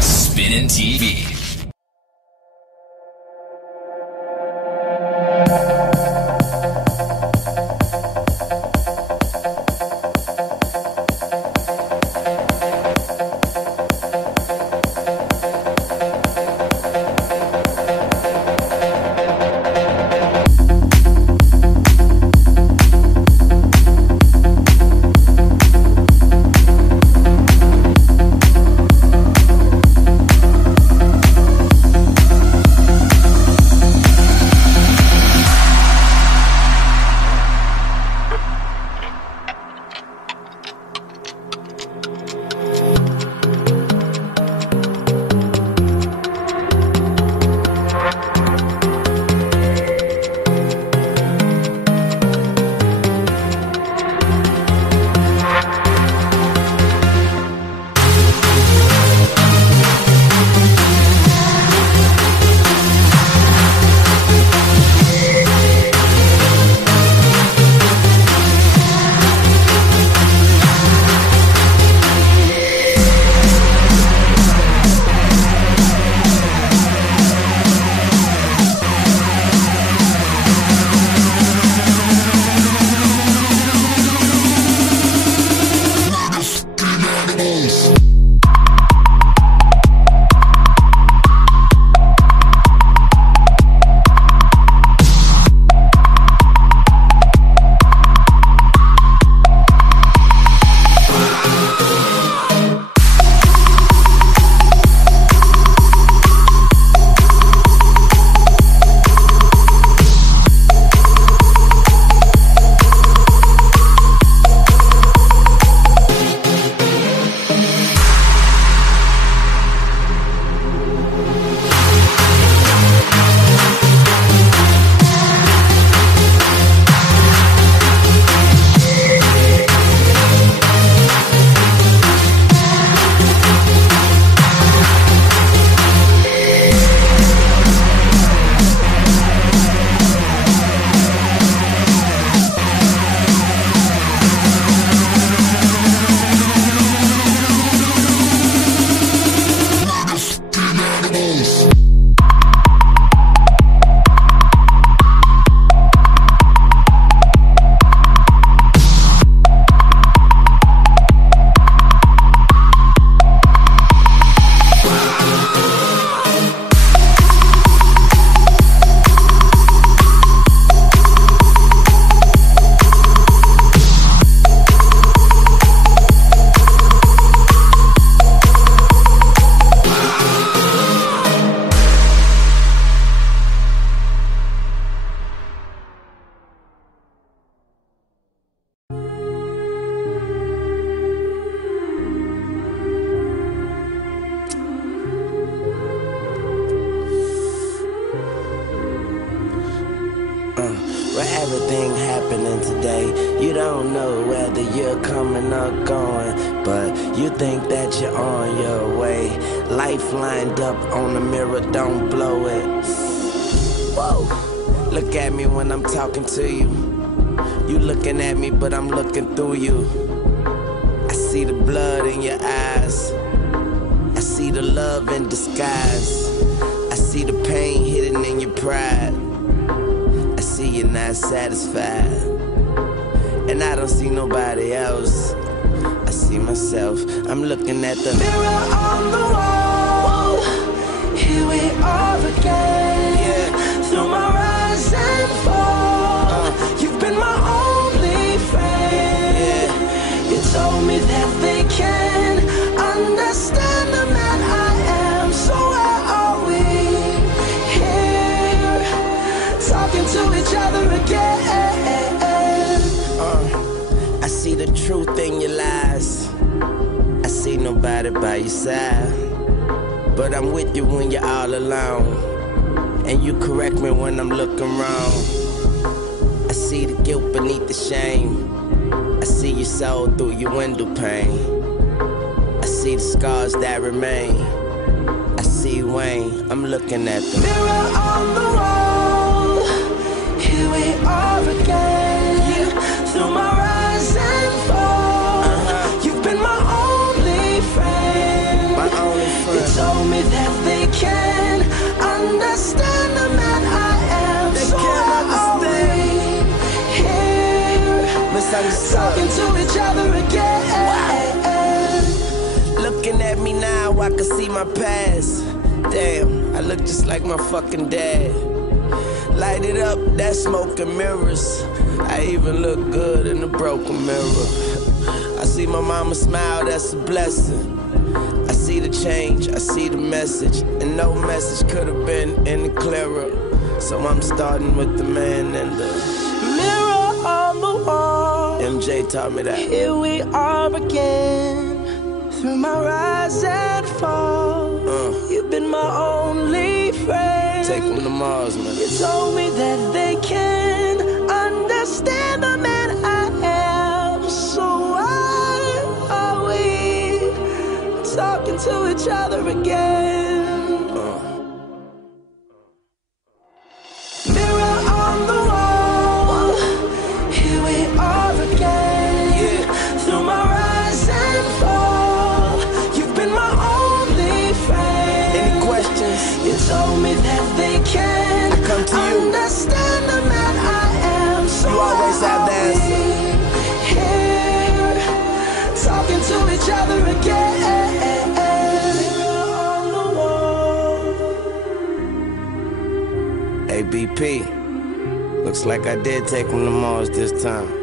Spinning TV. With everything happening today, you don't know whether you're coming or going, but you think that you're on your way. Life lined up on the mirror, don't blow it. Whoa, look at me when I'm talking to you. You looking at me, but I'm looking through you. I see the blood in your eyes. I see the love in disguise. I see the pain hidden in your pride. I see you're not satisfied. And I don't see nobody else. I see myself. I'm looking at the mirror on the wall. Here we are again. Yeah. Through my rise and fall. You've been my only friend. Yeah. You told me that they can understand the man I am. So where are we? Here, talking to each other again. I see the truth in your lies. I see nobody by your side, but I'm with you when you're all alone, and you correct me when I'm looking wrong. I see the guilt beneath the shame. I see your soul through your window pane. I see the scars that remain. I see Wayne, I'm looking at the mirror on the wall. Here we are again. Through my rise and fall. You've been my only misunderstood. Talking to each other again. Looking at me now, I can see my past. Damn, I look just like my fucking dad. Light it up, that's smoke and mirrors. I even look good in the broken mirror. I see my mama smile, that's a blessing. I see the change, I see the message, and no message could have been any clearer. So I'm starting with the man and the Mirror on the wall. MJ taught me that. Here we are again. Through my rise and fall, you've been my only friend. Take them to Mars, man. You told me that they can understand the man I am. So why are we talking to each other again? Mirror on the wall, here we are again. Yeah. Through my rise and fall, you've been my only friend. Any questions? You told me that they can come to you. understand the man I am. So You always have the answer. Here, talking to each other again. On the wall. Hey, BP, looks like I did take him to Mars this time.